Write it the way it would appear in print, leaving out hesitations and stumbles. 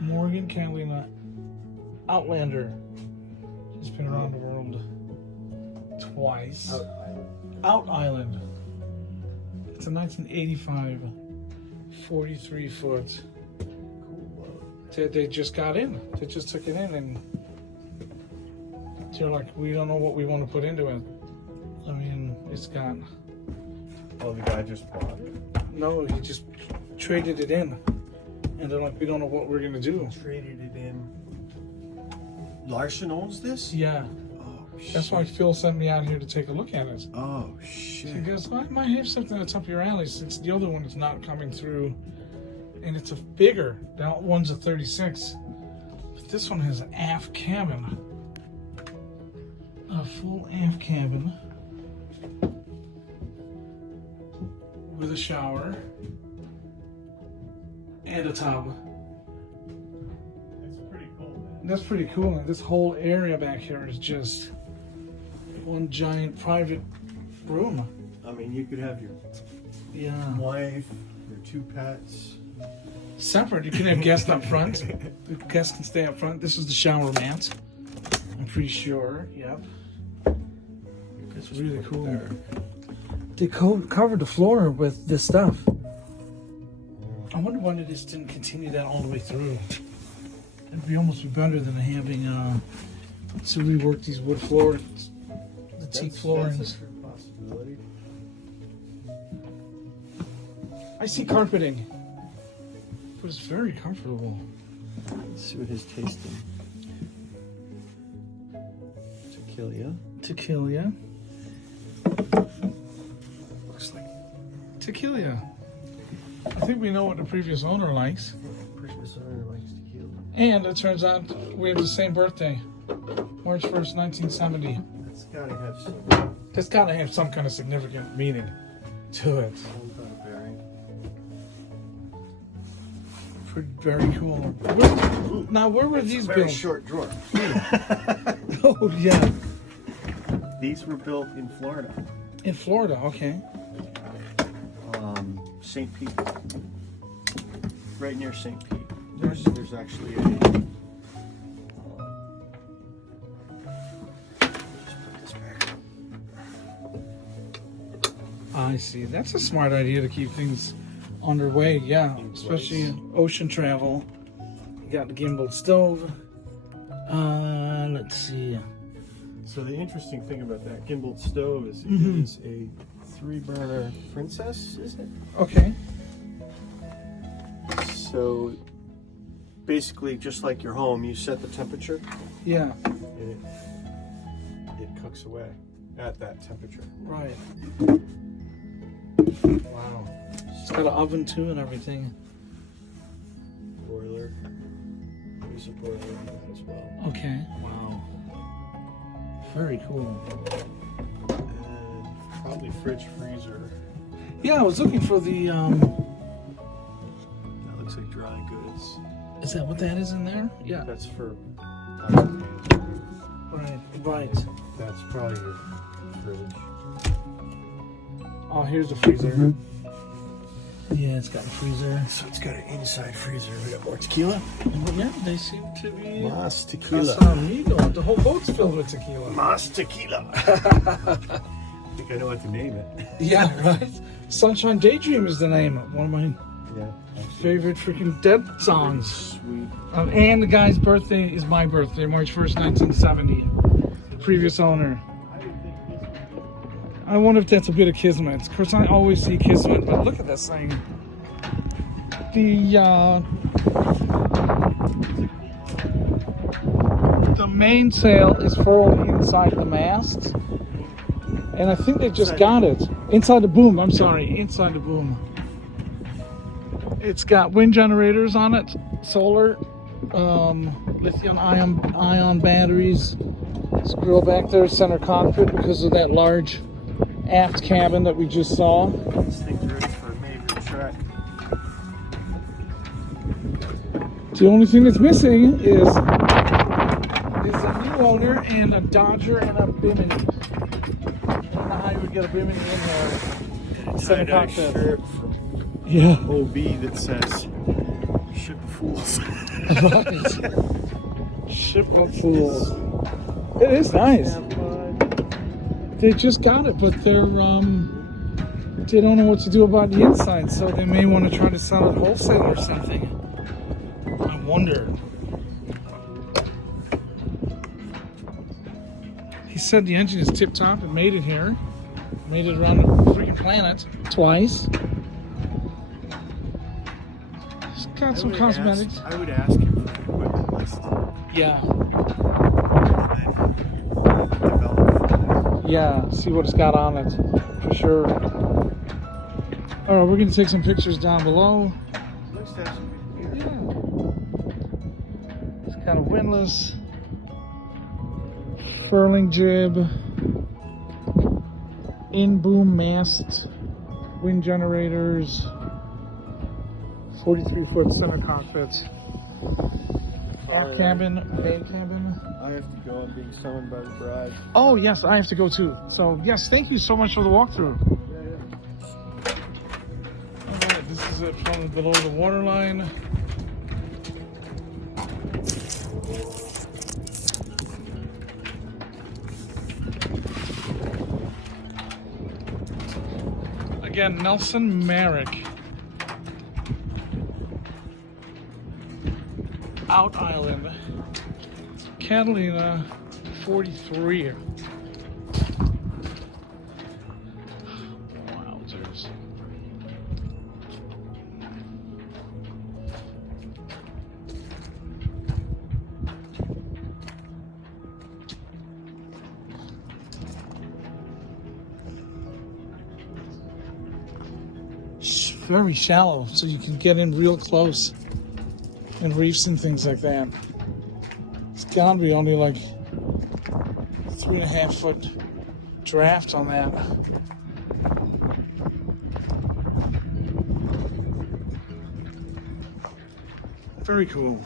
Morgan Catalina Outlander. She's been around the world twice. Out Island. It's a 1985 43 foot. They just got in. They just took it in and they're like, we don't know what we want to put into it. I mean, it's got... Oh, the guy just bought it? No, he just traded it in. And they're like, we don't know what we're going to do. Traded it in. Larsen owns this? Yeah. Oh, shit. That's why Phil sent me out here to take a look at it. Oh, shit. He goes, I might have something that's up your alley since the other one is not coming through. And it's a bigger. That one's a 36. But this one has an aft cabin. A full aft cabin. With a shower. And a tub. It's pretty cool, man. That's pretty cool. And this whole area back here is just one giant private room. I mean, you could have your wife, your 2 pets. Separate. You can have guests up front. The guests can stay up front. This is the shower mat. I'm pretty sure. Yep. It's really cool. There. They covered the floor with this stuff. I wonder why they just didn't continue that all the way through. It'd be almost be better than having to rework these wood floors, the teak floorings. That's a true possibility. I see carpeting, but it's very comfortable. Let's see what his tasting. Tequila. Looks like tequila. I think we know what the previous owner likes. Previous owner likes tequila. And it turns out we have the same birthday. March 1st, 1970. That's gotta have some It's got to have some kind of significant meaning to it. kind of bearing. Very cool. Now, where were these Very built? short drawer. Oh, yeah. These were built in Florida. In Florida, okay. St. Pete. Right near St. Pete. There's actually a... just put this back. I see. That's a smart idea to keep things underway, yeah. Especially in ocean travel. You got the gimbal stove. Let's see. So the interesting thing about that gimbal stove is it is a 3-burner Princess, is it? Okay. So basically, just like your home, you set the temperature Yeah. and it cooks away at that temperature. Right. Wow. It's got an oven too and everything. Boiler. There's a boiler in that as well. Okay. Wow. Very cool. And probably fridge freezer. Yeah, I was looking for the That looks like dry goods. is that what that is in there? Yeah. That's for Right. that's probably your fridge. Oh, here's the freezer. Yeah, it's got a freezer. So it's got an inside freezer. We got more tequila. Yeah, they seem to be. Mas tequila. Casamigo. The whole boat's filled with tequila. Mas tequila. I think I know what to name it. Yeah, right. Sunshine Daydream is the name. One of my Yeah. favorite freaking Dead songs. Sweet. And the guy's birthday is my birthday, March 1st, 1970. The previous owner. I wonder if that's a bit of kismet. Of course, I always see kismet, but look at this thing. The mainsail is furled inside the mast, and I think they just got it inside the boom. I'm sorry, inside the boom. It's got wind generators on it, solar, lithium-ion batteries. This grill back there, center cockpit, because of that large aft cabin that we just saw. This thing's ready for a major trek. The only thing that's missing is a new owner and a Dodger and a Bimini. I don't know how you would get a Bimini in there. And a Center tie-dye cockpit. shirt from Yeah. OB that says, ship fools. Right. Shipboat fools. It is nice. They just got it, but they're they don't know what to do about the inside, so they may want to try to sell it wholesale or something. I wonder. He said the engine is tip top. It made it here. Made it around the freaking planet twice. It's got some cosmetics. I would ask him for the equipment list. Yeah. Develop. Yeah, see what it's got on it, for sure. All right, we're gonna take some pictures down below. Nice to have some good Yeah. It's kind of windlass, furling jib, in-boom mast, wind generators, 43-foot center cockpit, aft cabin, main cabin. I have to go. I'm being summoned by the bride. Oh yes, I have to go too. So yes, thank you so much for the walkthrough. Yeah. All right, this is it from below the waterline. Again, Nelson Marek. Out Island. Catalina 43. Wowzers. Very shallow, so you can get in real close and reefs and things like that. It's gotta be only like 3.5 foot draft on that. Very cool.